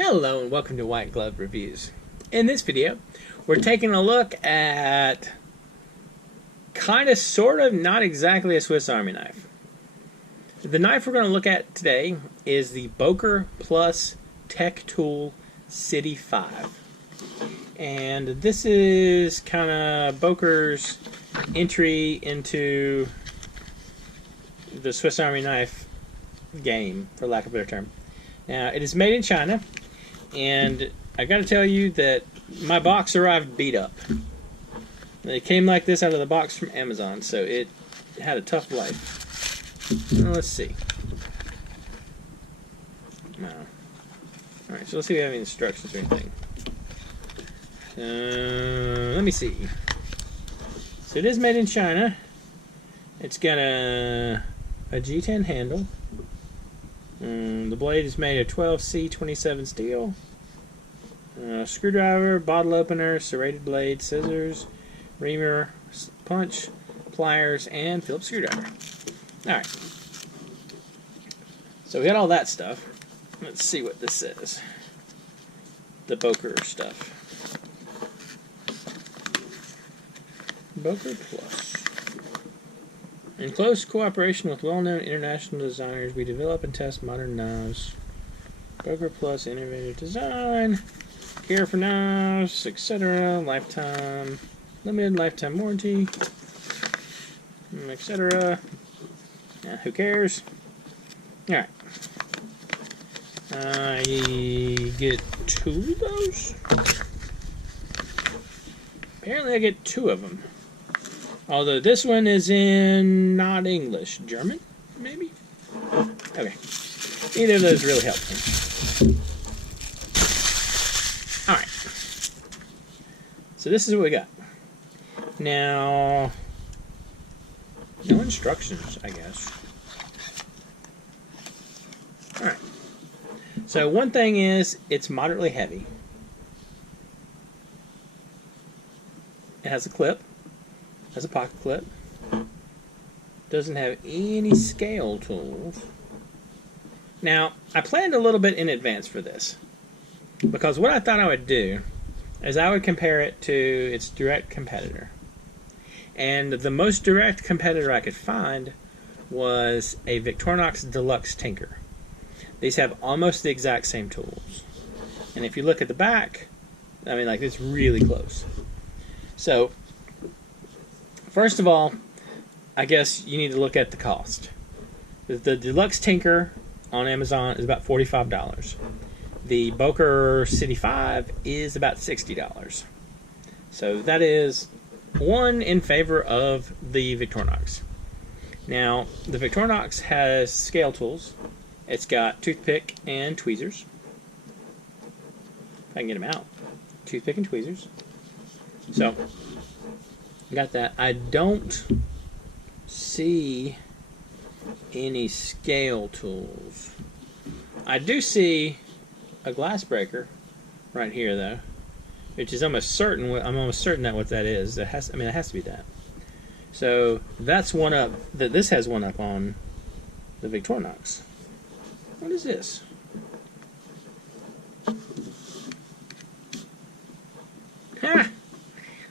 Hello and welcome to White Glove Reviews. In this video, we're taking a look at kind of, sort of, not exactly a Swiss Army knife. The knife we're going to look at today is the Boker Plus Tech Tool City 5. And this is kind of Boker's entry into the Swiss Army knife game, for lack of a better term. Now, it is made in China, and I got to tell you that my box arrived beat up. It came like this out of the box from Amazon, so it had a tough life. Now, let's see. Alright, so let's see if we have any instructions or anything. Let me see. So it is made in China. It's got a G10 handle. The blade is made of 12C27 steel. Screwdriver, bottle opener, serrated blade, scissors, reamer, punch, pliers, and Phillips screwdriver. Alright. So we got all that stuff. Let's see what this says. The Boker stuff. Boker Plus. In close cooperation with well-known international designers, we develop and test modern knives. Boker Plus innovative design, care for knives, etc. Lifetime, limited lifetime warranty, etc. Yeah, who cares? Alright. I get 2 of those? Apparently I get 2 of them. Although this one is in not English. German, maybe? Okay. Either of those really help me. Alright. So this is what we got. Now, no instructions, I guess. Alright. So one thing is, it's moderately heavy. It has a clip. Has a pocket clip. Doesn't have any scale tools. Now, I planned a little bit in advance for this, because what I thought I would do is I would compare it to its direct competitor. And the most direct competitor I could find was a Victorinox Deluxe Tinker. These have almost the exact same tools. And if you look at the back, I mean, like, it's really close. So, first of all, I guess you need to look at the cost. The Deluxe Tinker on Amazon is about $45. The Boker City 5 is about $60. So that is one in favor of the Victorinox. Now, the Victorinox has scale tools. It's got toothpick and tweezers. If I can get them out. Toothpick and tweezers. So, got that. I don't see any scale tools. I do see a glass breaker right here, though, which is almost certain. I'm almost certain that what that is. It has. I mean, it has to be that. So that's one up. This has one up on the Victorinox. What is this? Ha!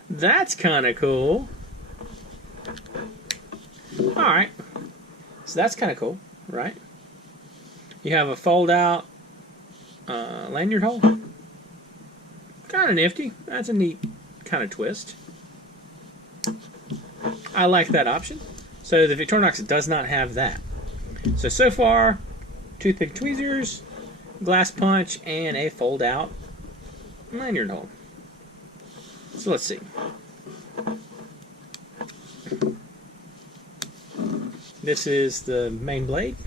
That's kind of cool. Alright. So that's kind of cool, right? You have a fold-out lanyard hole. Kind of nifty. That's a neat kind of twist. I like that option. So the Victorinox does not have that. So far, toothpick tweezers, glass punch, and a fold-out lanyard hole. So let's see. This is the main blade.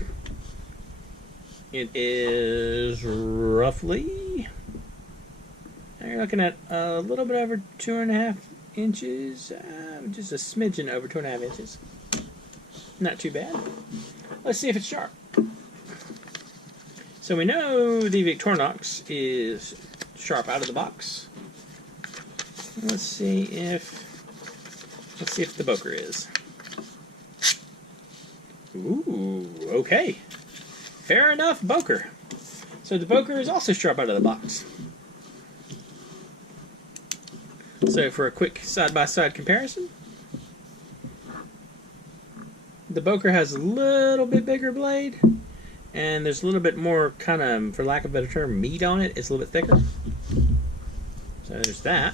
It is roughly, you're looking at a little bit over 2.5 inches, just a smidgen over 2.5 inches. Not too bad. Let's see if it's sharp. So we know the Victorinox is sharp out of the box. Let's see if the Boker is. Ooh, okay. Fair enough, Boker. So So the Boker is also sharp out of the box. So for a quick side-by-side comparison, the Boker has a little bit bigger blade, and there's a little bit more kind of, for lack of a better term, meat on it. It's a little bit thicker. So there's that.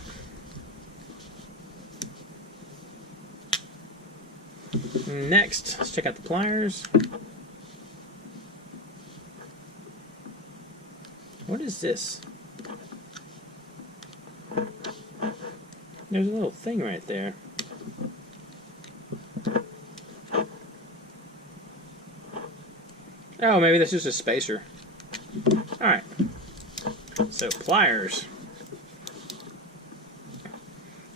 Next, let's check out the pliers. What is this? There's a little thing right there. Oh, maybe that's just a spacer. Alright. So, pliers.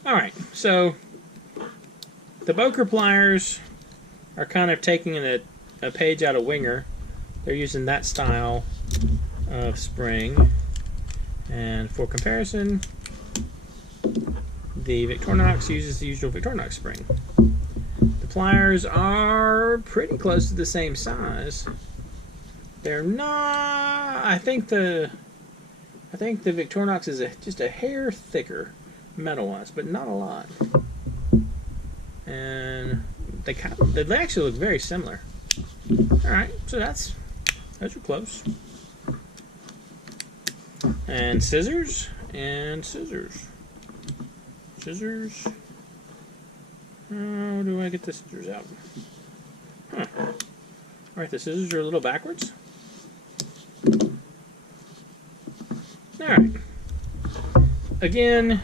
Alright, so the Boker pliers are kind of taking a page out of Winger. They're using that style of spring. And for comparison, the Victorinox uses the usual Victorinox spring. The pliers are pretty close to the same size. They're not. I think the Victorinox is just a hair thicker metal-wise, but not a lot. And they actually look very similar. All right, so those are close. And scissors and scissors. Scissors. How do I get the scissors out? Huh. All right, the scissors are a little backwards. All right. Again,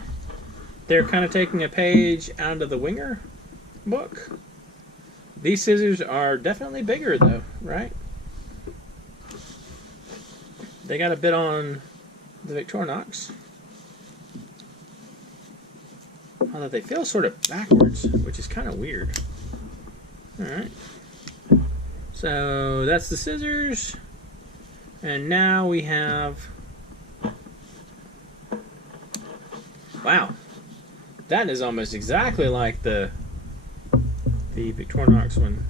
they're kind of taking a page out of the Winger book. These scissors are definitely bigger, though, right? They got a bit on the Victorinox. Although they feel sort of backwards, which is kind of weird. Alright. So that's the scissors. And now we have... Wow. That is almost exactly like the Victorinox one.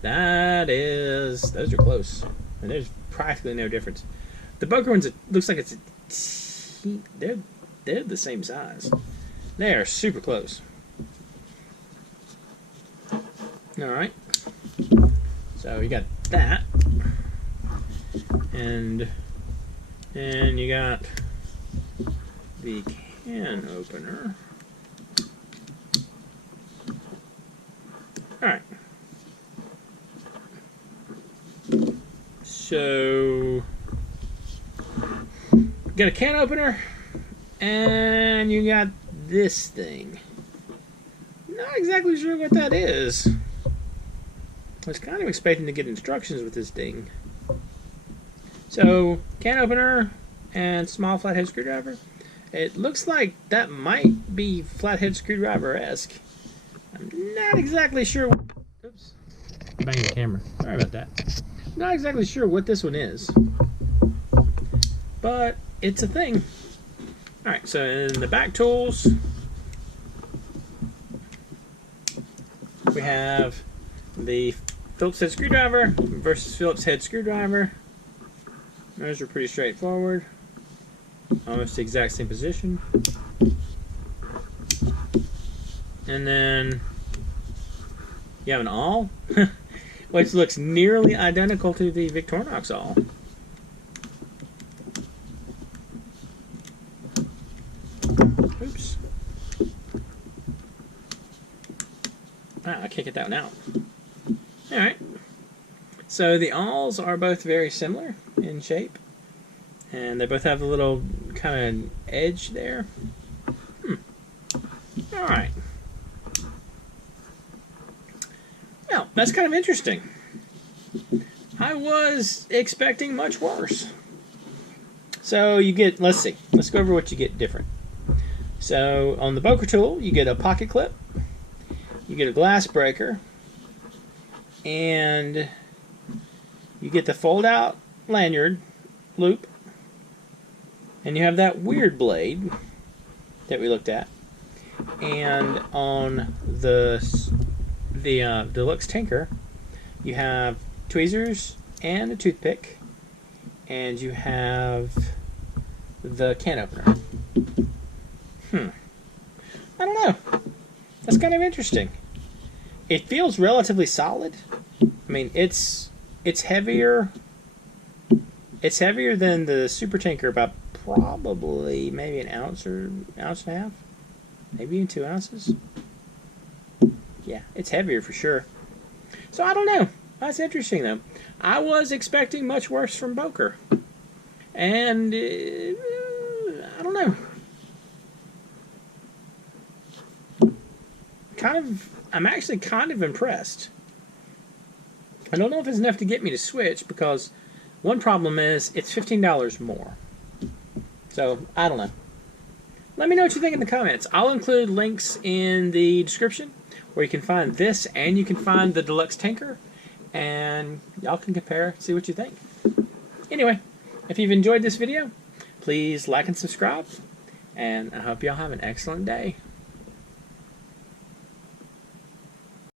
Those are close. And there's practically no difference. The Boker ones, it looks like they're the same size. They are super close. Alright. So you got that. And then you got the can opener. Alright. So you got a can opener, and you got this thing. Not exactly sure what that is. I was kind of expecting to get instructions with this thing. So, can opener and small flathead screwdriver. It looks like that might be flathead screwdriver-esque. I'm not exactly sure. Oops. Bang the camera. Sorry about that. Not exactly sure what this one is. But it's a thing. Alright, so in the back tools, we have the Phillips head screwdriver versus Phillips head screwdriver. Those are pretty straightforward. Almost the exact same position. And then you have an awl, which looks nearly identical to the Victorinox awl. Oops. Ah, I can't get that one out. Alright. So the awls are both very similar in shape. And they both have a little kind of edge there. Alright. Well, that's kind of interesting. I was expecting much worse. So you get, let's see. Let's go over what you get different. So on the Boker tool, you get a pocket clip. You get a glass breaker. And you get the fold-out lanyard loop. And you have that weird blade that we looked at. And on the Deluxe Tinker, you have tweezers and a toothpick. and you have the can opener. I don't know. That's kind of interesting. It feels relatively solid. I mean, it's heavier. It's heavier than the super tanker, about probably maybe an ounce or ounce and a half, maybe even 2 ounces. Yeah, it's heavier for sure. So I don't know. That's interesting though. I was expecting much worse from Boker, and I don't know. I'm actually kind of impressed. I don't know if it's enough to get me to switch, because one problem is it's $15 more. So, I don't know. Let me know what you think in the comments. I'll include links in the description where you can find this, and you can find the deluxe tanker, and y'all can compare, see what you think. Anyway, if you've enjoyed this video, please like and subscribe, and I hope y'all have an excellent day.